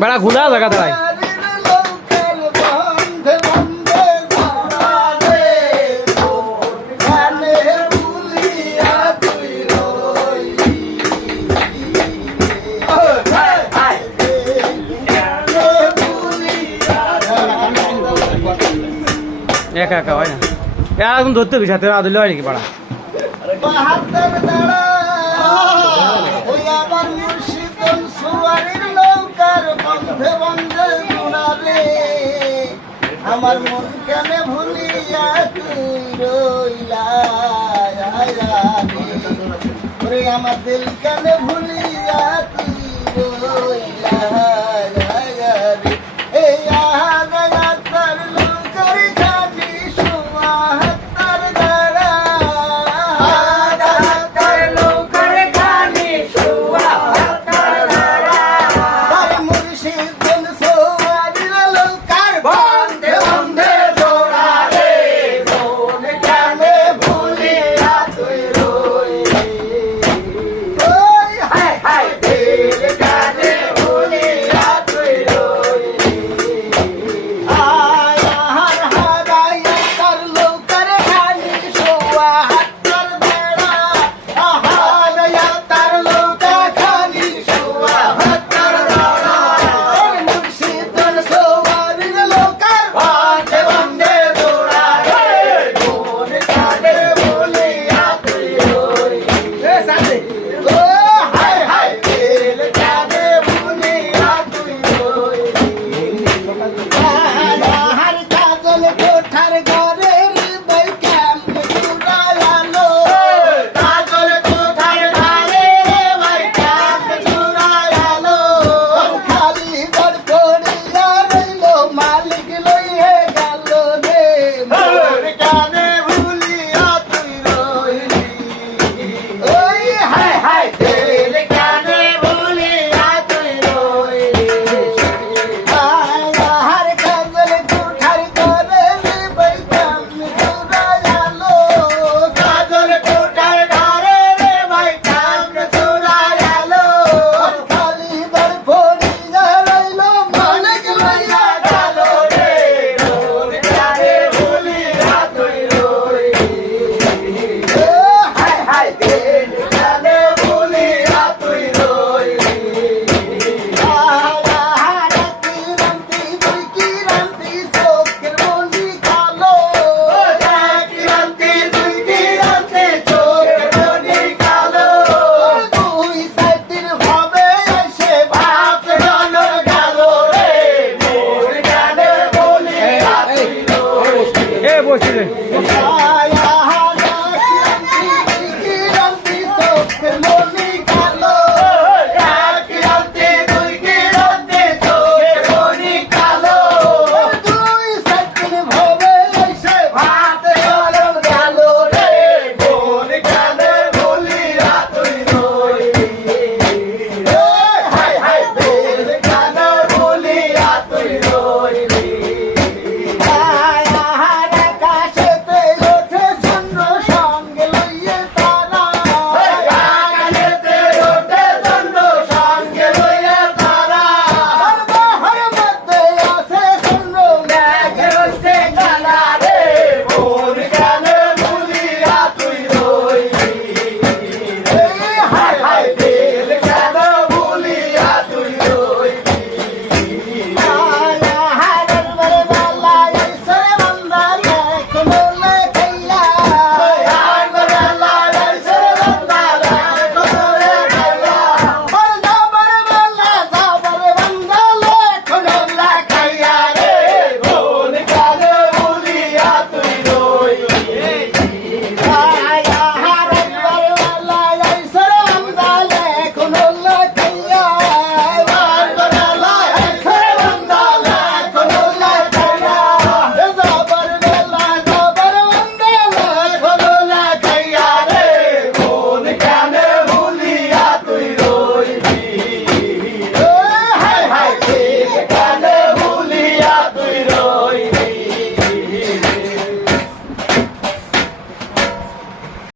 বেড়া ঘুরা জায়গা দাঁড়ায় একা একা হয় না এখন ধরতে হবে সাথে না ধরলে হয় নাকি পাড়া আমার মন কেন ভুলিয়া তুই রইলা রে আমার দিল কেন ভুলিয়া তুই রইলা রে এই আহার লোকের কাজী শোয়া হাতার দ্বারা লোকের কাজী শোয়া হাতার দ্বারা তার মুর্শিদ কোন সোয়ারির লোকার বন্ধে বন্ধে জোড়া রে মন কেন ভুলিয়া তুই রইলি ওই হায় হায় দিল কেন ভুলিয়া তুই রইলি আয় আহার হারাইয়া তার লোকের খানি শোয়া হাতার বেড়া হারাইয়া তার লোকের খানি শোয়া হাতার বেড়া মুর্শিদর সোয়ারির লোকের বন্ধে বন্ধে জোড়া রে মন কেন ভুলিয়া তুই রইলি ও হায় হায় দিল কেন ভুলিয়া তুই রইলি আহার কাজল কোঠার ঘরের বই ক্যাম্প চুরায়ালো কাজল কোঠার ঘরের বই ক্যাম্প চুরায়ালো খালি ঘর করিয়া রইল মালিক লইয়ে গেল রে মন কেন ভুলিয়া তুই রইলি ওই হায় হায় দিল কেন ভুলিয়া তুই রইলি আহার কাজল কোঠার ঘরের বই ক্যাম্প চুরায়ালো কাজল কোঠার ঘরের বই ক্যাম্প চুরায়ালো খালি ঘর করিয়া রইল মালিক লইয়া গেল রে মন কেন ভুলিয়া তুই রইলি ও হায় হায় দিল কেন ভুলিয়া তুই রইলি কিরান্তি তুই কিরান্তি চোখের মনি কালো কিরান্তি তুই কিরান্তি চোখের মনি কালো তুই সাইতির ভাবে এসে ভাত রান্নার গেল রে মন কেন ভুলিয়া তুই রইলি এ বসি রে কিরান্তি চোখের মনি